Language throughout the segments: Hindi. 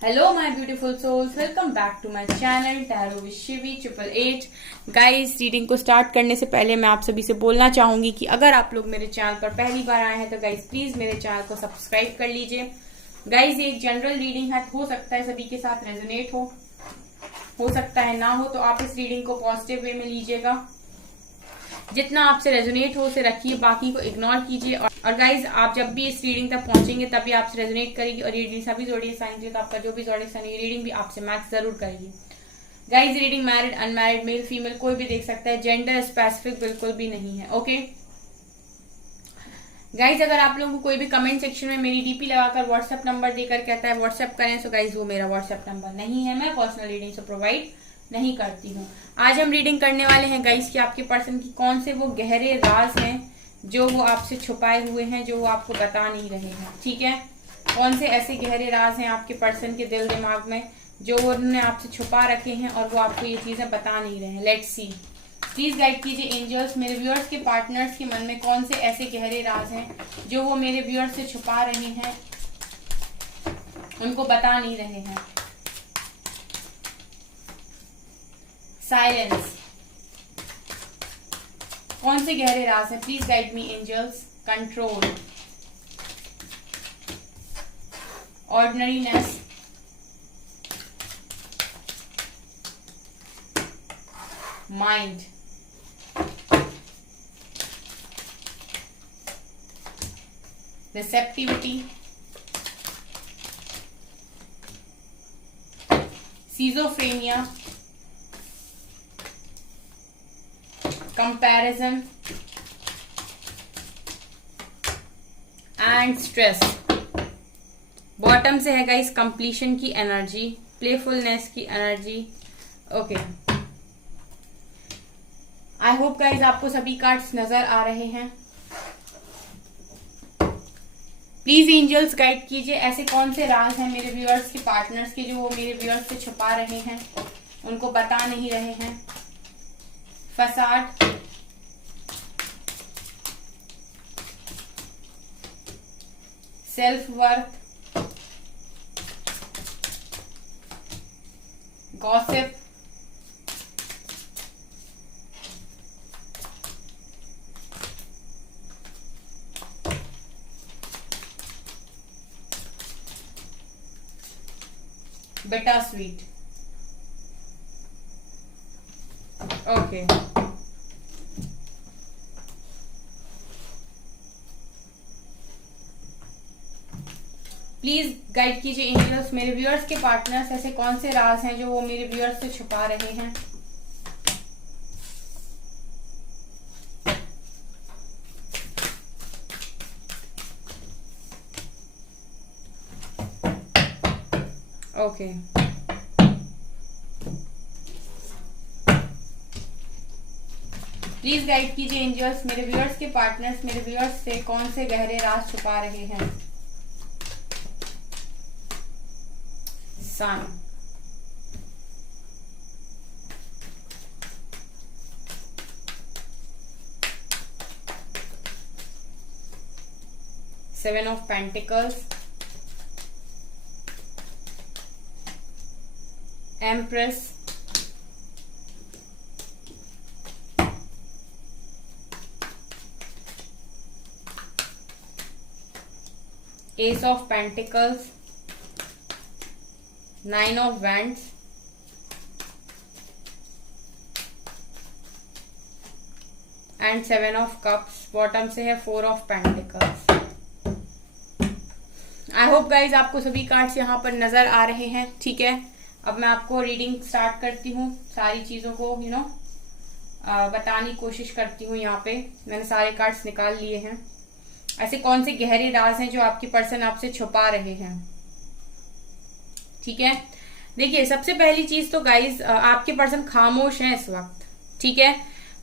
Hello my beautiful souls, welcome back to my channel tarot with Shivi 888। Guys, reading को स्टार्ट करने से पहले मैं आप सभी से बोलना चाहूंगी कि अगर आप लोग मेरे चैनल पर पहली बार आए हैं तो गाइस प्लीज मेरे चैनल को सब्सक्राइब कर लीजिए। गाइस, ये एक जनरल रीडिंग है, हो सकता है सभी के साथ रेजोनेट हो सकता है ना हो, तो आप इस रीडिंग को पॉजिटिव वे में लीजिएगा। जितना आपसे रेजोनेट हो उसे रखिए, बाकी को इग्नोर कीजिए। और गाइज, आप जब भी इस रीडिंग तक पहुंचेंगे तभी आपसे रेजोनेट करेगी और ये सभी जोड़िए साइन थे, तो आपका जो भी जोड़िए साइन रीडिंग भी आपसे मैच जरूर करेगी। Guys, reading married, unmarried, male female कोई भी देख सकता है, जेंडर स्पेसिफिक बिल्कुल भी नहीं है। ओके गाइज, अगर आप लोगों को कोई भी कमेंट सेक्शन में मेरी डीपी लगाकर व्हाट्सएप नंबर देकर कहता है व्हाट्सएप करें, तो गाइज वो मेरा व्हाट्सएप नंबर नहीं है, मैं पर्सनल रीडिंग से प्रोवाइड नहीं करती हूँ। आज हम रीडिंग करने वाले हैं गाइस कि आपके पर्सन की कौन से वो गहरे राज हैं जो वो आपसे छुपाए हुए हैं, जो वो आपको बता नहीं रहे हैं। ठीक है, कौन से ऐसे गहरे राज हैं आपके पर्सन के दिल दिमाग में जो उन्होंने आपसे छुपा रखे हैं और वो आपको ये चीजें बता नहीं रहे हैं। लेट्स सी, प्लीज गाइड कीजिए एंजल्स, मेरे व्यूअर्स के पार्टनर्स के मन में कौन से ऐसे गहरे राज हैं जो वो मेरे व्यूअर्स से छुपा रहे हैं, उनको बता नहीं रहे हैं। साइलेंस, कौन से गहरे राज हैं, please guide me angels. Control, ordinariness, mind, receptivity, schizophrenia, comparison and stress. Bottom से है गाइस कंप्लीशन की एनर्जी, प्लेफुलनेस की energy. Okay, I hope guys आपको सभी कार्ड्स नजर आ रहे हैं। प्लीज एंजल्स गाइड कीजिए ऐसे कौन से राज हैं मेरे व्यूअर्स के पार्टनर्स के जो वो मेरे व्यूअर्स से छुपा रहे हैं, उनको बता नहीं रहे हैं। Facade, self worth, gossip, bitter sweet. Okay, please guide कीजिए एंजल्स मेरे व्यूअर्स के पार्टनर्स ऐसे कौन से राज हैं जो वो मेरे व्यूअर्स से छुपा रहे हैं। ओके, प्लीज गाइड कीजिए एंजल्स मेरे व्यूअर्स के पार्टनर्स मेरे व्यूअर्स से कौन से गहरे राज छुपा रहे हैं। Sun, seven of pentacles, empress, ace of pentacles, nine of wands, and seven of cups. Bottom से है four of pentacles. I hope guys आपको सभी कार्ड्स यहाँ पर नजर आ रहे हैं। ठीक है, अब मैं आपको रीडिंग स्टार्ट करती हूँ, सारी चीजों को बताने की कोशिश करती हूँ। यहाँ पे मैंने सारे कार्ड्स निकाल लिए हैं। ऐसे कौन से गहरे राज हैं जो आपकी पर्सन आपसे छुपा रहे हैं। ठीक है, देखिए सबसे पहली चीज तो गाइज आपके पर्सन खामोश हैं इस वक्त। ठीक है,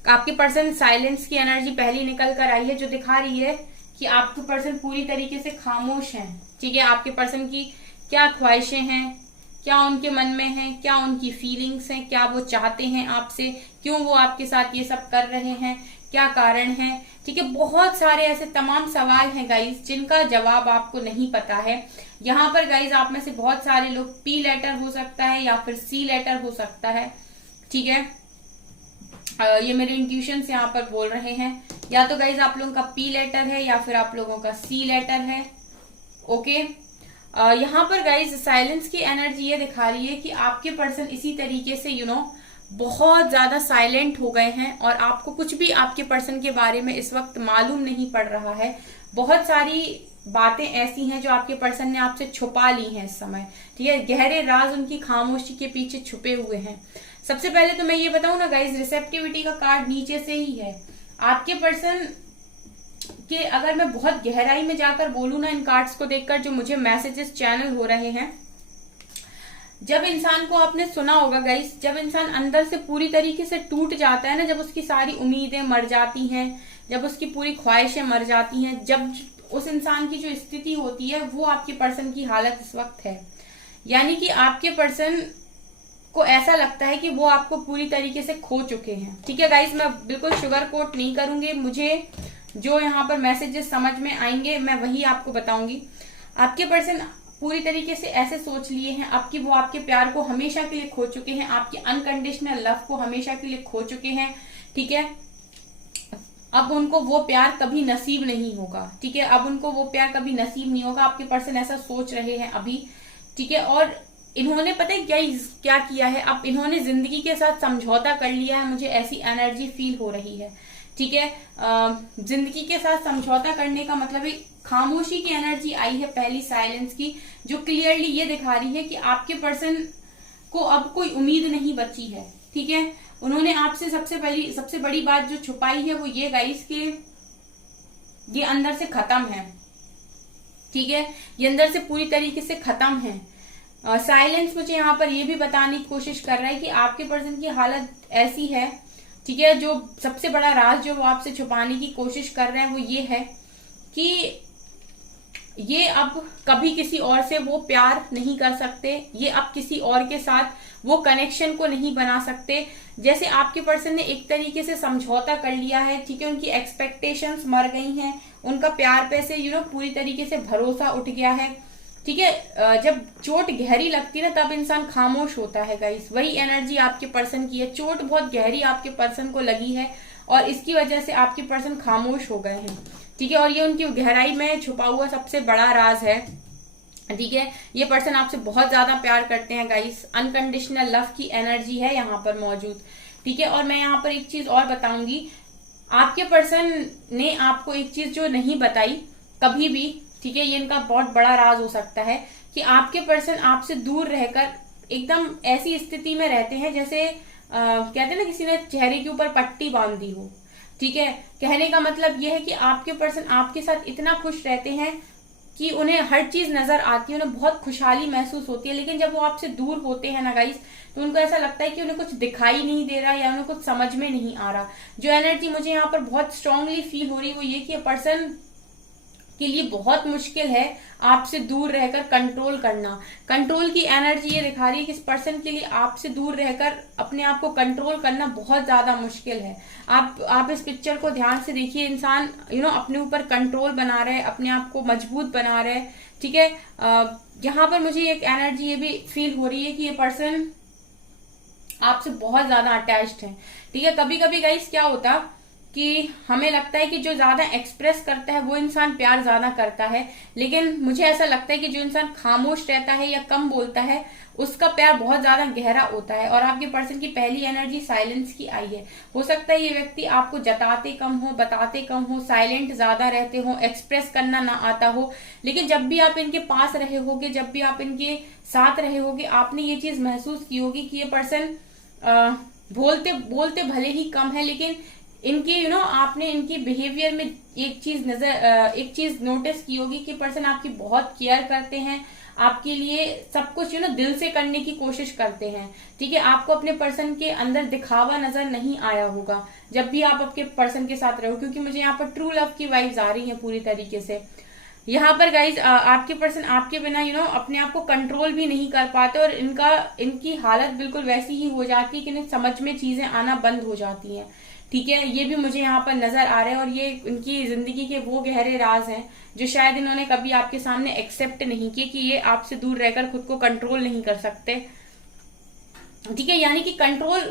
आपके पर्सन साइलेंस की एनर्जी पहली निकल कर आई है जो दिखा रही है कि आपके पर्सन पूरी तरीके से खामोश हैं। ठीक है, आपके पर्सन की क्या ख्वाहिशें हैं, क्या उनके मन में है, क्या उनकी फीलिंग्स हैं, क्या वो चाहते हैं आपसे, क्यों वो आपके साथ ये सब कर रहे हैं, क्या कारण है। ठीक है, बहुत सारे ऐसे तमाम सवाल हैं गाइस जिनका जवाब आपको नहीं पता है। यहाँ पर गाइस आप में से बहुत सारे लोग पी लेटर हो सकता है या फिर सी लेटर हो सकता है, ठीक है। ये मेरे इंट्यूशन से यहाँ पर बोल रहे हैं, या तो गाइज आप लोगों का पी लेटर है या फिर आप लोगों का सी लेटर है। ओके, यहाँ पर गाइज साइलेंस की एनर्जी ये दिखा रही है कि आपके पर्सन इसी तरीके से बहुत ज्यादा साइलेंट हो गए हैं और आपको कुछ भी आपके पर्सन के बारे में इस वक्त मालूम नहीं पड़ रहा है। बहुत सारी बातें ऐसी हैं जो आपके पर्सन ने आपसे छुपा ली हैं इस समय, ठीक है। गहरे राज उनकी खामोशी के पीछे छुपे हुए हैं। सबसे पहले तो मैं ये बताऊं ना गाइज, रिसेप्टिविटी का कार्ड नीचे से ही है। आपके पर्सन के अगर मैं बहुत गहराई में जाकर बोलूं ना, इन कार्ड्स को देखकर जो मुझे मैसेजेस चैनल हो रहे हैं, जब इंसान को आपने सुना होगा गाइस, जब इंसान अंदर से पूरी तरीके से टूट जाता है ना, जब उसकी सारी उम्मीदें मर जाती हैं, जब उसकी पूरी ख्वाहिशें मर जाती हैं, जब उस इंसान की जो स्थिति होती है, वो आपके पर्सन की हालत इस वक्त है। यानी कि आपके पर्सन को ऐसा लगता है कि वो आपको पूरी तरीके से खो चुके हैं, ठीक है गाइस। मैं बिल्कुल शुगर कोट नहीं करूंगी, मुझे जो यहाँ पर मैसेजेस समझ में आएंगे मैं वही आपको बताऊंगी। आपके पर्सन पूरी तरीके से ऐसे सोच लिए हैं अब कि वो आपके प्यार को हमेशा के लिए खो चुके हैं, आपके अनकंडीशनल लव को हमेशा के लिए खो चुके हैं, ठीक है। अब उनको वो प्यार कभी नसीब नहीं होगा, ठीक है। अब उनको वो प्यार कभी नसीब नहीं होगा, आपके पर्सन ऐसा सोच रहे हैं अभी, ठीक है। और इन्होंने पता है क्या किया है, अब इन्होंने जिंदगी के साथ समझौता कर लिया है, मुझे ऐसी एनर्जी फील हो रही है, ठीक है। जिंदगी के साथ समझौता करने का मतलब है खामोशी की एनर्जी आई है पहली, साइलेंस की, जो क्लियरली ये दिखा रही है कि आपके पर्सन को अब कोई उम्मीद नहीं बची है, ठीक है। उन्होंने आपसे सबसे बड़ी बात जो छुपाई है वो ये गाइस कि ये अंदर से खत्म है, ठीक है। ये अंदर से पूरी तरीके से खत्म है। साइलेंस मुझे यहाँ पर ये भी बताने की कोशिश कर रहा है कि आपके पर्सन की हालत ऐसी है, ठीक है। जो सबसे बड़ा राज जो वो आपसे छुपाने की कोशिश कर रहे हैं वो ये है कि ये अब कभी किसी और से वो प्यार नहीं कर सकते, ये अब किसी और के साथ वो कनेक्शन को नहीं बना सकते। जैसे आपके पर्सन ने एक तरीके से समझौता कर लिया है, ठीक है। उनकी एक्सपेक्टेशंस मर गई हैं, उनका प्यार पे से पूरी तरीके से भरोसा उठ गया है, ठीक है। जब चोट गहरी लगती है ना तब इंसान खामोश होता है गाइस, वही एनर्जी आपके पर्सन की है। चोट बहुत गहरी आपके पर्सन को लगी है और इसकी वजह से आपके पर्सन खामोश हो गए हैं, ठीक है। और ये उनकी गहराई में छुपा हुआ सबसे बड़ा राज है, ठीक है। ये पर्सन आपसे बहुत ज्यादा प्यार करते हैं गाइस, अनकंडीशनल लव की एनर्जी है यहाँ पर मौजूद, ठीक है। और मैं यहाँ पर एक चीज और बताऊंगी, आपके पर्सन ने आपको एक चीज जो नहीं बताई कभी भी, ठीक है, ये इनका बहुत बड़ा राज हो सकता है कि आपके पर्सन आपसे दूर रहकर एकदम ऐसी स्थिति में रहते हैं जैसे कहते हैं ना किसी ने चेहरे के ऊपर पट्टी बांध दी हो, ठीक है। कहने का मतलब यह है कि आपके पर्सन आपके साथ इतना खुश रहते हैं कि उन्हें हर चीज नजर आती है, उन्हें बहुत खुशहाली महसूस होती है। लेकिन जब वो आपसे दूर होते हैं ना गाइस, तो उनको ऐसा लगता है कि उन्हें कुछ दिखाई नहीं दे रहा या उन्हें कुछ समझ में नहीं आ रहा। जो एनर्जी मुझे यहाँ पर बहुत स्ट्रांगली फील हो रही है वो ये कि पर्सन के लिए बहुत मुश्किल है आपसे दूर रहकर कंट्रोल करना। कंट्रोल की एनर्जी ये दिखा रही है कि इस पर्सन के लिए आपसे दूर रहकर अपने आप को कंट्रोल करना बहुत ज्यादा मुश्किल है। आप इस पिक्चर को ध्यान से देखिए, इंसान अपने ऊपर कंट्रोल बना रहे, अपने आप को मजबूत बना रहे, ठीक है। यहाँ पर मुझे एक एनर्जी ये भी फील हो रही है कि ये पर्सन आपसे बहुत ज्यादा अटैच्ड है, ठीक है। कभी कभी गाइस क्या होता कि हमें लगता है कि जो ज्यादा एक्सप्रेस करता है वो इंसान प्यार ज्यादा करता है, लेकिन मुझे ऐसा लगता है कि जो इंसान खामोश रहता है या कम बोलता है उसका प्यार बहुत ज्यादा गहरा होता है। और आपके पर्सन की पहली एनर्जी साइलेंस की आई है। हो सकता है ये व्यक्ति आपको जताते कम हो, बताते कम हो, साइलेंट ज्यादा रहते हो, एक्सप्रेस करना ना आता हो, लेकिन जब भी आप इनके पास रहे होगे, जब भी आप इनके साथ रहे होगे, आपने ये चीज महसूस की होगी कि ये पर्सन बोलते भले ही कम है, लेकिन इनके आपने इनकी बिहेवियर में एक चीज नोटिस की होगी कि पर्सन आपकी बहुत केयर करते हैं, आपके लिए सब कुछ दिल से करने की कोशिश करते हैं, ठीक है। आपको अपने पर्सन के अंदर दिखावा नजर नहीं आया होगा जब भी आप आपके पर्सन के साथ रहो, क्योंकि मुझे यहाँ पर ट्रू लव की वाइब्स आ रही है पूरी तरीके से। यहाँ पर गाइज आपके पर्सन आपके बिना अपने आप को कंट्रोल भी नहीं कर पाते और इनकी हालत बिल्कुल वैसी ही हो जाती है कि इन्हें समझ में चीजें आना बंद हो जाती हैं, ठीक है, ये भी मुझे यहाँ पर नजर आ रहे हैं और ये उनकी जिंदगी के वो गहरे राज हैं जो शायद इन्होंने कभी आपके सामने एक्सेप्ट नहीं किए कि ये आपसे दूर रहकर खुद को कंट्रोल नहीं कर सकते। ठीक है, यानी कि कंट्रोल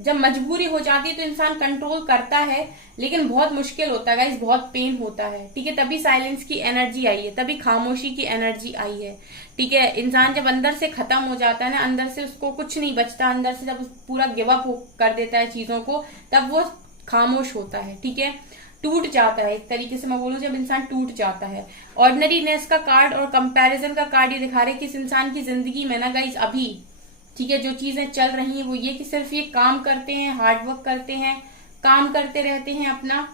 जब मजबूरी हो जाती है तो इंसान कंट्रोल करता है, लेकिन बहुत मुश्किल होता है गाइस, बहुत पेन होता है। ठीक है, तभी साइलेंस की एनर्जी आई है, तभी खामोशी की एनर्जी आई है। ठीक है, इंसान जब अंदर से खत्म हो जाता है ना, अंदर से उसको कुछ नहीं बचता, अंदर से जब पूरा गिव अप कर देता है चीजों को, तब वो खामोश होता है। ठीक है, टूट जाता है, एक तरीके से मैं बोलूं जब इंसान टूट जाता है। ऑर्डिनरीनेस का कार्ड और कंपैरिजन का कार्ड ये दिखा रहे हैं कि इस इंसान की जिंदगी में ना गाइस अभी, ठीक है, जो चीजें चल रही हैं वो ये कि सिर्फ ये काम करते हैं, हार्डवर्क करते हैं, काम करते रहते हैं अपना,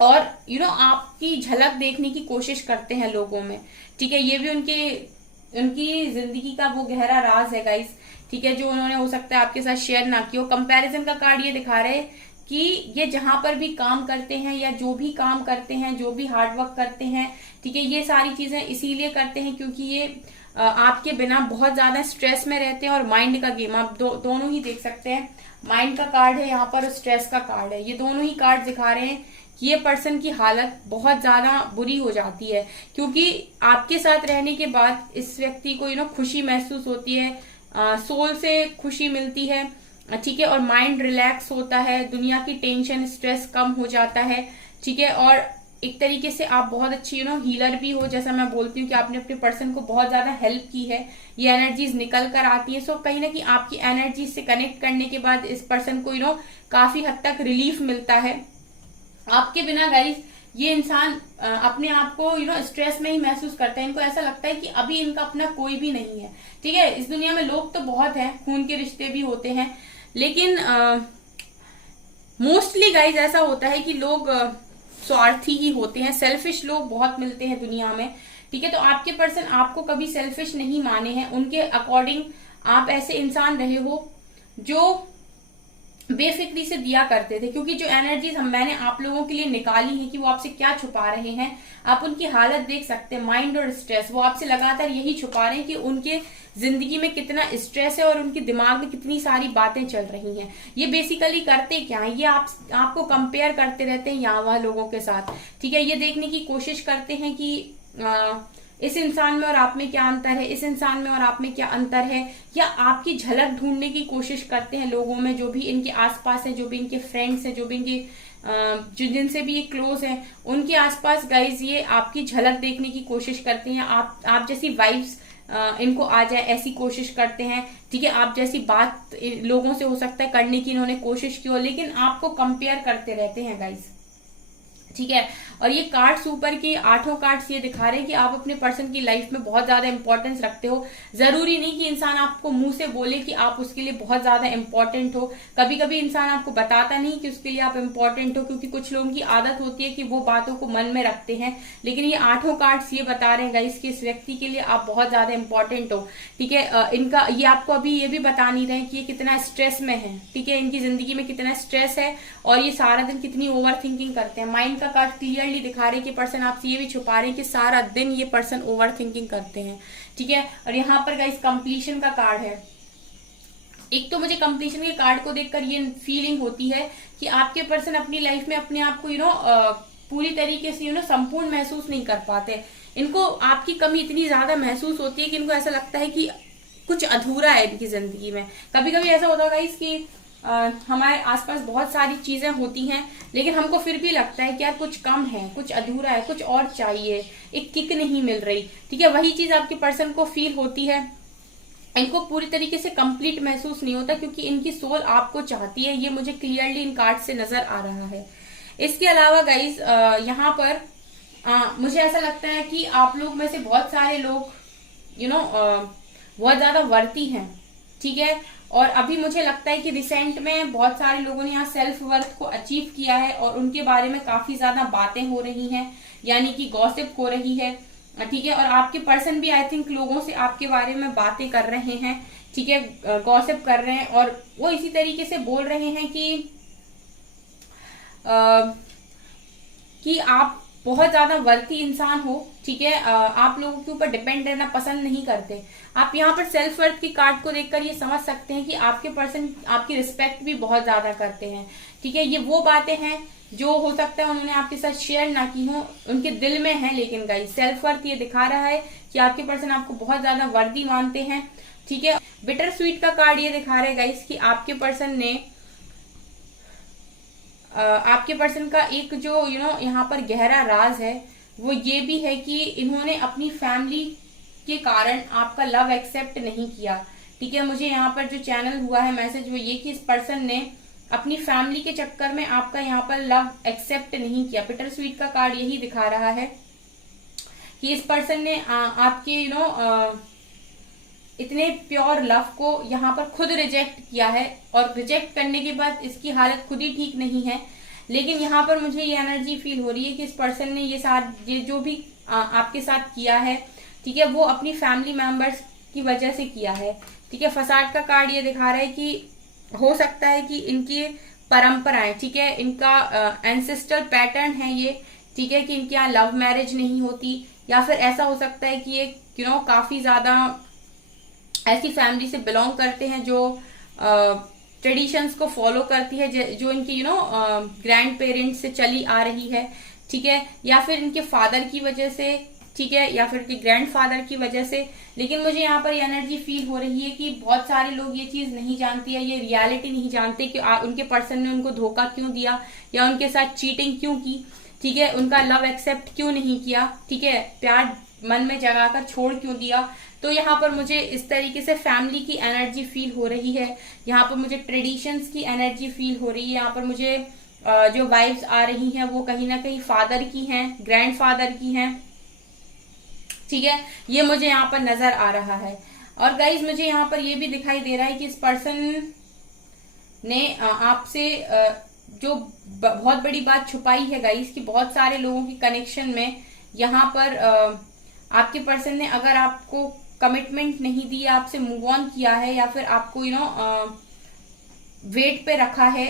और आपकी झलक देखने की कोशिश करते हैं लोगों में। ठीक है, ये भी उनकी जिंदगी का वो गहरा राज है गाइस। ठीक है, जो उन्होंने हो सकता है आपके साथ शेयर ना किया। कंपैरिजन का कार्ड ये दिखा रहे हैं कि ये जहां पर भी काम करते हैं या जो भी काम करते हैं, जो भी हार्डवर्क करते हैं, ठीक है, ये सारी चीजें इसीलिए करते हैं क्योंकि ये आपके बिना बहुत ज्यादा स्ट्रेस में रहते हैं। और माइंड का गेम आप दोनों ही देख सकते हैं, माइंड का कार्ड है यहाँ पर और स्ट्रेस का कार्ड है। ये दोनों ही कार्ड दिखा रहे हैं कि ये पर्सन की हालत बहुत ज्यादा बुरी हो जाती है क्योंकि आपके साथ रहने के बाद इस व्यक्ति को खुशी महसूस होती है, सोल से खुशी मिलती है। ठीक है, और माइंड रिलैक्स होता है, दुनिया की टेंशन स्ट्रेस कम हो जाता है। ठीक है, और एक तरीके से आप बहुत अच्छी हीलर भी हो, जैसा मैं बोलती हूँ कि आपने अपने पर्सन को बहुत ज्यादा हेल्प की है, ये एनर्जीज निकल कर आती है। सो कहीं ना कहीं आपकी एनर्जीज से कनेक्ट करने के बाद इस पर्सन को काफी हद तक रिलीफ मिलता है। आपके बिना गाइस ये इंसान अपने आप को स्ट्रेस में ही महसूस करता है। इनको ऐसा लगता है कि अभी इनका अपना कोई भी नहीं है। ठीक है, इस दुनिया में लोग तो बहुत हैं, खून के रिश्ते भी होते हैं, लेकिन मोस्टली गाइस ऐसा होता है कि लोग स्वार्थी ही होते हैं, सेल्फिश लोग बहुत मिलते हैं दुनिया में। ठीक है, तो आपके पर्सन आपको कभी सेल्फिश नहीं माने हैं, उनके अकॉर्डिंग आप ऐसे इंसान रहे हो जो बेफिक्री से दिया करते थे, क्योंकि जो एनर्जीज मैंने आप लोगों के लिए निकाली है कि वो आपसे क्या छुपा रहे हैं, आप उनकी हालत देख सकते हैं, माइंड और स्ट्रेस। वो आपसे लगातार यही छुपा रहे हैं कि उनके जिंदगी में कितना स्ट्रेस है और उनके दिमाग में कितनी सारी बातें चल रही हैं। ये बेसिकली करते क्या है, ये आपको कंपेयर करते रहते हैं यहाँ वहाँ लोगों के साथ। ठीक है, ये देखने की कोशिश करते हैं कि इस इंसान में और आप में क्या अंतर है, इस इंसान में और आप में क्या अंतर है, या आपकी झलक ढूंढने की कोशिश करते हैं लोगों में, जो भी इनके आसपास है, जो भी इनके फ्रेंड्स हैं, जो भी इनके जिनसे भी ये क्लोज हैं, उनके आसपास गाइज ये आपकी झलक देखने की कोशिश करते हैं। आप जैसी वाइब्स इनको आ जाए ऐसी कोशिश करते हैं। ठीक है, आप जैसी बात लोगों से हो सकता है करने की इन्होंने कोशिश की हो, लेकिन आपको कंपेयर करते रहते हैं गाइज। ठीक है, और ये कार्ड्स ऊपर के 8 कार्ड्स ये दिखा रहे हैं कि आप अपने पर्सन की लाइफ में बहुत ज्यादा इंपॉर्टेंस रखते हो। जरूरी नहीं कि इंसान आपको मुंह से बोले कि आप उसके लिए बहुत ज्यादा इंपॉर्टेंट हो। कभी कभी इंसान आपको बताता नहीं कि उसके लिए आप इंपॉर्टेंट हो, क्योंकि कुछ लोगों की आदत होती है कि वो बातों को मन में रखते हैं। लेकिन ये 8 कार्ड्स ये बता रहे हैं गाइस कि इस व्यक्ति के लिए आप बहुत ज्यादा इंपॉर्टेंट हो। ठीक है, इनका ये आपको अभी ये भी बता नहीं रहे कि ये कितना स्ट्रेस में है। ठीक है, इनकी जिंदगी में कितना स्ट्रेस है और ये सारा दिन कितनी ओवर थिंकिंग करते हैं। माइंड का कार्ड क्लियरली दिखा रहे हैं कि पर्सन आपसे ये भी छुपा रहे हैं कि सारा दिन ये पर्सन ओवर थिंकिंग करते हैं। ठीक है, और यहाँ पर गाइस कंप्लीशन का कार्ड है। एक तो मुझे कंप्लीशन के कार्ड को देखकर ये फीलिंग होती है कि आपके पर्सन अपनी लाइफ में अपने आप को पूरी तरीके से संपूर्ण महसूस नहीं कर पाते। इनको आपकी कमी इतनी ज्यादा महसूस होती है कि इनको ऐसा लगता है कि कुछ अधूरा है इनकी जिंदगी में। कभी कभी ऐसा होता है गाइस कि हमारे आसपास बहुत सारी चीजें होती हैं, लेकिन हमको फिर भी लगता है कि यार कुछ कम है, कुछ अधूरा है, कुछ और चाहिए, एक किक नहीं मिल रही। ठीक है, वही चीज आपके पर्सन को फील होती है। इनको पूरी तरीके से कंप्लीट महसूस नहीं होता क्योंकि इनकी सोल आपको चाहती है। ये मुझे क्लियरली इन कार्ड से नजर आ रहा है। इसके अलावा गाइज यहाँ पर मुझे ऐसा लगता है कि आप लोग में से बहुत सारे लोग बहुत ज्यादा वर्ती हैं। ठीक है, और अभी मुझे लगता है कि रिसेंट में बहुत सारे लोगों ने यहाँ सेल्फ वर्थ को अचीव किया है और उनके बारे में काफी ज्यादा बातें हो रही हैं, यानी कि गॉसिप हो रही है। ठीक है, और आपके पर्सन भी आई थिंक लोगों से आपके बारे में बातें कर रहे हैं। ठीक है, गॉसिप कर रहे हैं और वो इसी तरीके से बोल रहे हैं कि आप बहुत ज्यादा वर्थी इंसान हो, ठीक है, आप लोगों के ऊपर डिपेंड रहना पसंद नहीं करते। आप यहाँ पर सेल्फ वर्थ की कार्ड को देखकर ये समझ सकते हैं कि आपके पर्सन आपकी रिस्पेक्ट भी बहुत ज्यादा करते हैं, ठीक है। ये वो बातें हैं जो हो सकता है उन्होंने आपके साथ शेयर ना की हो, उनके दिल में है, लेकिन गाइस सेल्फ वर्थ ये दिखा रहा है कि आपके पर्सन आपको बहुत ज्यादा वर्दी मानते हैं, ठीक है। बिटर स्वीट का कार्ड ये दिखा रहा है गाइस कि आपके पर्सन ने आपके पर्सन का एक जो यहाँ पर गहरा राज है वो ये भी है कि इन्होंने अपनी फैमिली के कारण आपका लव एक्सेप्ट नहीं किया, ठीक है। मुझे यहाँ पर जो चैनल हुआ है मैसेज वो ये कि इस पर्सन ने अपनी फैमिली के चक्कर में आपका यहाँ पर लव एक्सेप्ट नहीं किया। बिटर स्वीट का कार्ड यही दिखा रहा है कि इस पर्सन ने आपके इतने प्योर लव को यहाँ पर खुद रिजेक्ट किया है, और रिजेक्ट करने के बाद इसकी हालत खुद ही ठीक नहीं है। लेकिन यहाँ पर मुझे ये एनर्जी फील हो रही है कि इस पर्सन ने ये जो भी आपके साथ किया है, ठीक है, वो अपनी फैमिली मेंबर्स की वजह से किया है, ठीक है। फसाद का कार्ड ये दिखा रहा है कि हो सकता है कि इनकी परंपराएं, ठीक है, इनका एंसेस्ट्रल पैटर्न है ये, ठीक है, कि इनके यहाँ लव मैरिज नहीं होती, या फिर ऐसा हो सकता है कि ये काफी ज्यादा ऐसी फैमिली से बिलोंग करते हैं जो ट्रेडिशंस को फॉलो करती है, जो इनकी ग्रैंड पेरेंट्स से चली आ रही है, ठीक है, या फिर इनके फादर की वजह से, ठीक है, या फिर इनके ग्रैंडफादर की वजह से। लेकिन मुझे यहाँ पर एनर्जी फील हो रही है कि बहुत सारे लोग ये चीज नहीं जानती है, ये रियलिटी नहीं जानते कि उनके पर्सन ने उनको धोखा क्यों दिया या उनके साथ चीटिंग क्यों की, ठीक है, उनका लव एक्सेप्ट क्यों नहीं किया, ठीक है, प्यार मन में जगाकर छोड़ क्यों दिया। तो यहाँ पर मुझे इस तरीके से फैमिली की एनर्जी फील हो रही है, यहाँ पर मुझे ट्रेडिशंस की एनर्जी फील हो रही है, यहाँ पर मुझे जो वाइब्स आ रही हैं वो कहीं ना कहीं फादर की हैं, ग्रैंडफादर की हैं, ठीक है, ये मुझे यहाँ पर नजर आ रहा है। और गाइज मुझे यहाँ पर ये भी दिखाई दे रहा है कि इस पर्सन ने आपसे जो बहुत बड़ी बात छुपाई है गाइज, कि बहुत सारे लोगों के कनेक्शन में यहाँ पर आपके पर्सन ने अगर आपको कमिटमेंट नहीं दी, आपसे मूव ऑन किया है, या फिर आपको वेट पे रखा है,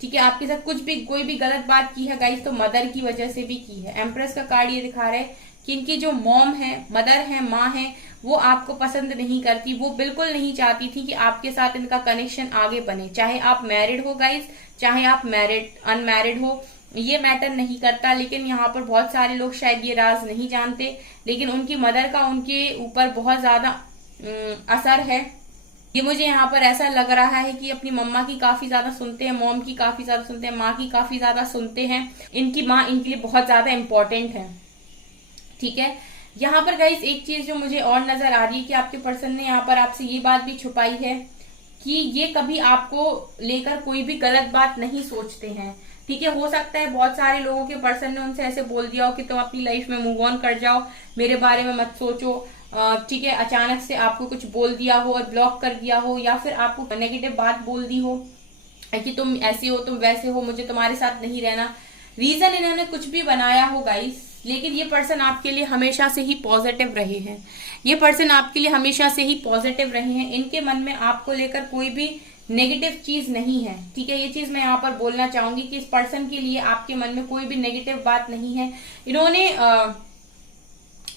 ठीक है, आपके साथ कुछ भी कोई भी गलत बात की है गाइस, तो मदर की वजह से भी की है। एम्प्रेस का कार्ड ये दिखा रहा है कि इनकी जो मॉम है, मदर है, माँ है, वो आपको पसंद नहीं करती, वो बिल्कुल नहीं चाहती थी कि आपके साथ इनका कनेक्शन आगे बने, चाहे आप मैरिड हो गाइस, चाहे आप अनमैरिड हो, ये मैटर नहीं करता। लेकिन यहाँ पर बहुत सारे लोग शायद ये राज नहीं जानते, लेकिन उनकी मदर का उनके ऊपर बहुत ज्यादा असर है। ये मुझे यहाँ पर ऐसा लग रहा है कि अपनी मम्मा की काफी ज्यादा सुनते हैं, मॉम की काफी ज्यादा सुनते हैं, माँ की काफी ज्यादा सुनते हैं, इनकी माँ इनके लिए बहुत ज्यादा इम्पोर्टेंट है, ठीक है। यहाँ पर गाइस एक चीज जो मुझे और नजर आ रही है कि आपके पर्सन ने यहाँ पर आपसे ये बात भी छुपाई है कि ये कभी आपको लेकर कोई भी गलत बात नहीं सोचते हैं, ठीक है। हो सकता है बहुत सारे लोगों के पर्सन ने उनसे ऐसे बोल दिया हो कि तुम अपनी लाइफ में मूव ऑन कर जाओ, मेरे बारे में मत सोचो, ठीक है, अचानक से आपको कुछ बोल दिया हो और ब्लॉक कर दिया हो, या फिर आपको नेगेटिव बात बोल दी हो कि तुम ऐसे हो, तुम वैसे हो, मुझे तुम्हारे साथ नहीं रहना। रीजन इन्होंने कुछ भी बनाया हो गाइस, लेकिन ये पर्सन आपके लिए हमेशा से ही पॉजिटिव रहे हैं, ये पर्सन आपके लिए हमेशा से ही पॉजिटिव रहे हैं। इनके मन में आपको लेकर कोई भी नेगेटिव चीज नहीं है, ठीक है, ये चीज मैं यहाँ पर बोलना चाहूंगी कि इस पर्सन के लिए आपके मन में कोई भी नेगेटिव बात नहीं है। इन्होंने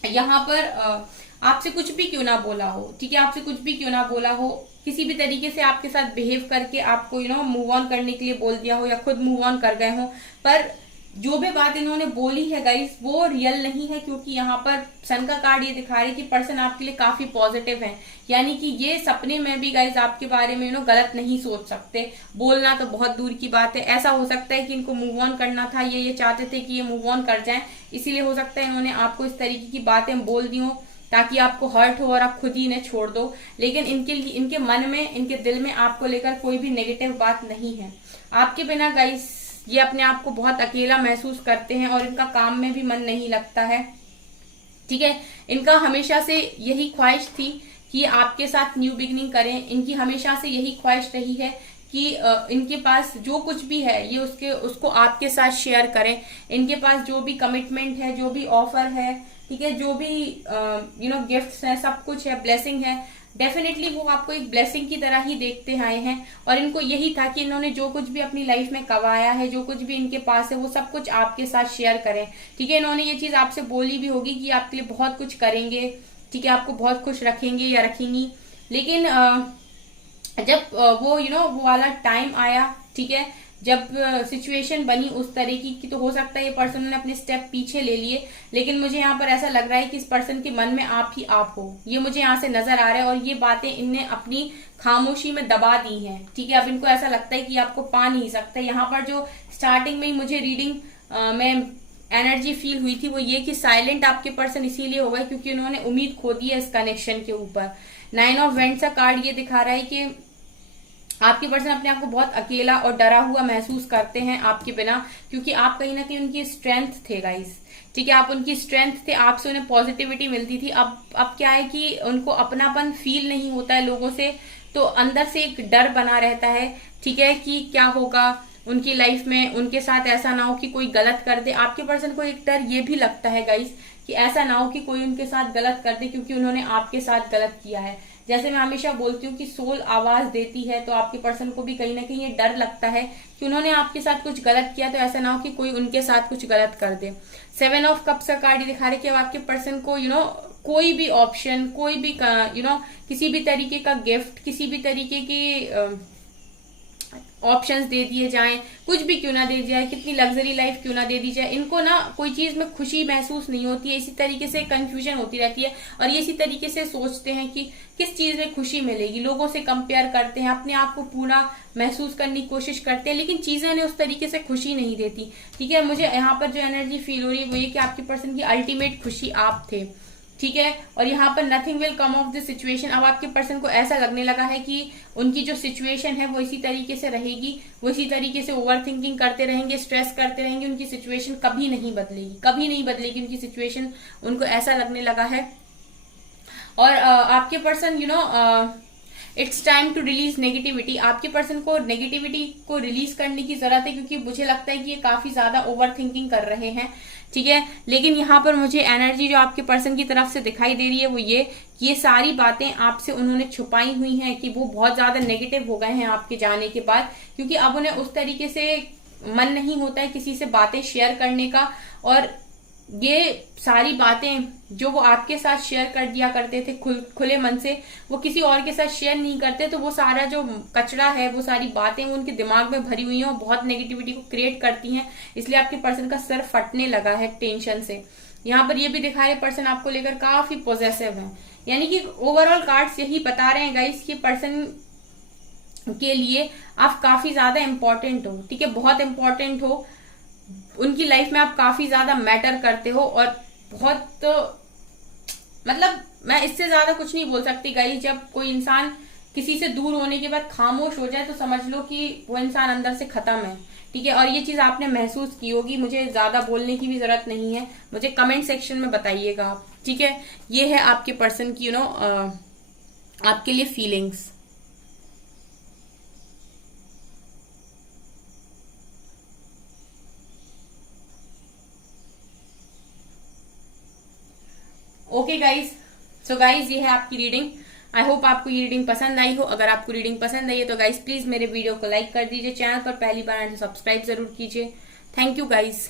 यहाँ पर आपसे कुछ भी क्यों ना बोला हो, ठीक है, आपसे कुछ भी क्यों ना बोला हो, किसी भी तरीके से आपके साथ बिहेव करके आपको मूव ऑन करने के लिए बोल दिया हो, या खुद मूव ऑन कर गए हो, पर जो भी बात इन्होंने बोली है गाइस वो रियल नहीं है, क्योंकि यहाँ पर सन का कार्ड ये दिखा रहे हैं कि पर्सन आपके लिए काफी पॉजिटिव है, यानी कि ये सपने में भी गाइस आपके बारे में गलत नहीं सोच सकते। बोलना तो बहुत दूर की बात है, ऐसा हो सकता है कि इनको मूव ऑन करना था, ये चाहते थे कि ये मूव ऑन कर जाएं, इसीलिए हो सकता है इन्होंने आपको इस तरीके की बातें बोल दी हो ताकि आपको हर्ट हो और आप खुद ही इन्हें छोड़ दो। लेकिन इनके मन में, इनके दिल में आपको लेकर कोई भी नेगेटिव बात नहीं है। आपके बिना गाइस ये अपने आप को बहुत अकेला महसूस करते हैं और इनका काम में भी मन नहीं लगता है, ठीक है। इनका हमेशा से यही ख्वाहिश थी कि आपके साथ न्यू बिगिनिंग करें, इनकी हमेशा से यही ख्वाहिश रही है कि इनके पास जो कुछ भी है ये उसको आपके साथ शेयर करें। इनके पास जो भी कमिटमेंट है, जो भी ऑफर है, ठीक है, जो भी गिफ्ट्स हैं, सब कुछ है, ब्लेसिंग है, डेफिनेटली वो आपको एक ब्लेसिंग की तरह ही देखते आए हैं, और इनको यही था कि इन्होंने जो कुछ भी अपनी लाइफ में कमाया है, जो कुछ भी इनके पास है, वो सब कुछ आपके साथ शेयर करें। ठीक है, इन्होंने ये चीज आपसे बोली भी होगी कि आपके लिए बहुत कुछ करेंगे, ठीक है, आपको बहुत खुश रखेंगे या रखेंगी। लेकिन जब वो वो वाला टाइम आया, ठीक है, जब सिचुएशन बनी उस तरीके की, तो हो सकता है ये पर्सन ने अपने स्टेप पीछे ले लिए। लेकिन मुझे यहाँ पर ऐसा लग रहा है कि इस पर्सन के मन में आप ही आप हो, ये मुझे यहाँ से नजर आ रहा है, और ये बातें इनने अपनी खामोशी में दबा दी हैं। ठीक है, अब इनको ऐसा लगता है कि आपको पा नहीं सकता। यहाँ पर जो स्टार्टिंग में ही मुझे रीडिंग में एनर्जी फील हुई थी वो ये कि साइलेंट आपके पर्सन इसीलिए हो गए क्योंकि उन्होंने उम्मीद खो दी है इस कनेक्शन के ऊपर। 9 ऑफ वेंट्स का कार्ड ये दिखा रहा है कि आपके पर्सन अपने आप को बहुत अकेला और डरा हुआ महसूस करते हैं आपके बिना, क्योंकि आप कहीं ना कहीं उनकी स्ट्रेंथ थे गाइस। ठीक है, आप उनकी स्ट्रेंथ थे, आपसे उन्हें पॉजिटिविटी मिलती थी। अब क्या है कि उनको अपनापन फील नहीं होता है लोगों से, तो अंदर से एक डर बना रहता है। ठीक है, कि क्या होगा उनकी लाइफ में, उनके साथ ऐसा ना हो कि कोई गलत कर दे। आपके पर्सन को एक डर ये भी लगता है गाइस कि ऐसा ना हो कि कोई उनके साथ गलत कर दे, क्योंकि उन्होंने आपके साथ गलत किया है। जैसे मैं हमेशा बोलती हूँ कि सोल आवाज देती है, तो आपके पर्सन को भी कहीं ना कहीं ये डर लगता है कि उन्होंने आपके साथ कुछ गलत किया, तो ऐसा ना हो कि कोई उनके साथ कुछ गलत कर दे। 7 ऑफ कप्स का कार्ड दिखा रहे कि अब आपके पर्सन को कोई भी ऑप्शन, कोई भी किसी भी तरीके का गिफ्ट, किसी भी तरीके की ऑप्शंस दे दिए जाएं, कुछ भी क्यों ना दे जाए, कितनी लग्जरी लाइफ क्यों ना दे दी जाए, इनको ना कोई चीज में खुशी महसूस नहीं होती है। इसी तरीके से कंफ्यूजन होती रहती है, और ये इसी तरीके से सोचते हैं कि किस चीज में खुशी मिलेगी। लोगों से कंपेयर करते हैं, अपने आप को पूरा महसूस करने की कोशिश करते हैं, लेकिन चीजें उन्हें उस तरीके से खुशी नहीं देती। ठीक है, मुझे यहाँ पर जो एनर्जी फील हो रही है वो ये कि आपके पर्सन की अल्टीमेट खुशी आप थे। ठीक है, और यहाँ पर nothing will come of this situation. अब आपके पर्सन को ऐसा लगने लगा है कि उनकी जो सिचुएशन है वो इसी तरीके से रहेगी, वो इसी तरीके से ओवर थिंकिंग करते रहेंगे, स्ट्रेस करते रहेंगे, उनकी सिचुएशन कभी नहीं बदलेगी, कभी नहीं बदलेगी उनकी सिचुएशन, उनको ऐसा लगने लगा है। और आपके person it's time to release negativity. आपके पर्सन को नेगेटिविटी को रिलीज करने की जरूरत है, क्योंकि मुझे लगता है कि ये काफी ज्यादा ओवर थिंकिंग कर रहे हैं। ठीक है, लेकिन यहाँ पर मुझे एनर्जी जो आपके पर्सन की तरफ से दिखाई दे रही है वो ये सारी बातें आपसे उन्होंने छुपाई हुई हैं, कि वो बहुत ज्यादा नेगेटिव हो गए हैं आपके जाने के बाद, क्योंकि अब उन्हें उस तरीके से मन नहीं होता है किसी से बातें शेयर करने का। और ये सारी बातें जो वो आपके साथ शेयर कर दिया करते थे खुले मन से, वो किसी और के साथ शेयर नहीं करते, तो वो सारा जो कचरा है, वो सारी बातें वो उनके दिमाग में भरी हुई हैं और बहुत नेगेटिविटी को क्रिएट करती हैं। इसलिए आपके पर्सन का सर फटने लगा है टेंशन से। यहाँ पर ये भी दिखा रहे पर्सन आपको लेकर काफी पॉजिटिव है, यानी कि ओवरऑल कार्ड्स यही बता रहे हैं गाइस कि पर्सन के लिए आप काफी ज्यादा इंपॉर्टेंट हो। ठीक है, बहुत इंपॉर्टेंट हो, उनकी लाइफ में आप काफी ज्यादा मैटर करते हो, और बहुत मतलब मैं इससे ज्यादा कुछ नहीं बोल सकती गाइस। जब कोई इंसान किसी से दूर होने के बाद खामोश हो जाए तो समझ लो कि वो इंसान अंदर से खत्म है। ठीक है, और ये चीज आपने महसूस की होगी, मुझे ज्यादा बोलने की भी जरूरत नहीं है, मुझे कमेंट सेक्शन में बताइएगा आप। ठीक है, ये है आपके पर्सन की आपके लिए feelings. Okay guys, so guys ये है आपकी रीडिंग। आई होप आपको ये रीडिंग पसंद आई हो। अगर आपको रीडिंग पसंद आई है तो गाइज प्लीज मेरे वीडियो को लाइक कर दीजिए, चैनल पर पहली बार आए तो सब्सक्राइब जरूर कीजिए। Thank you guys.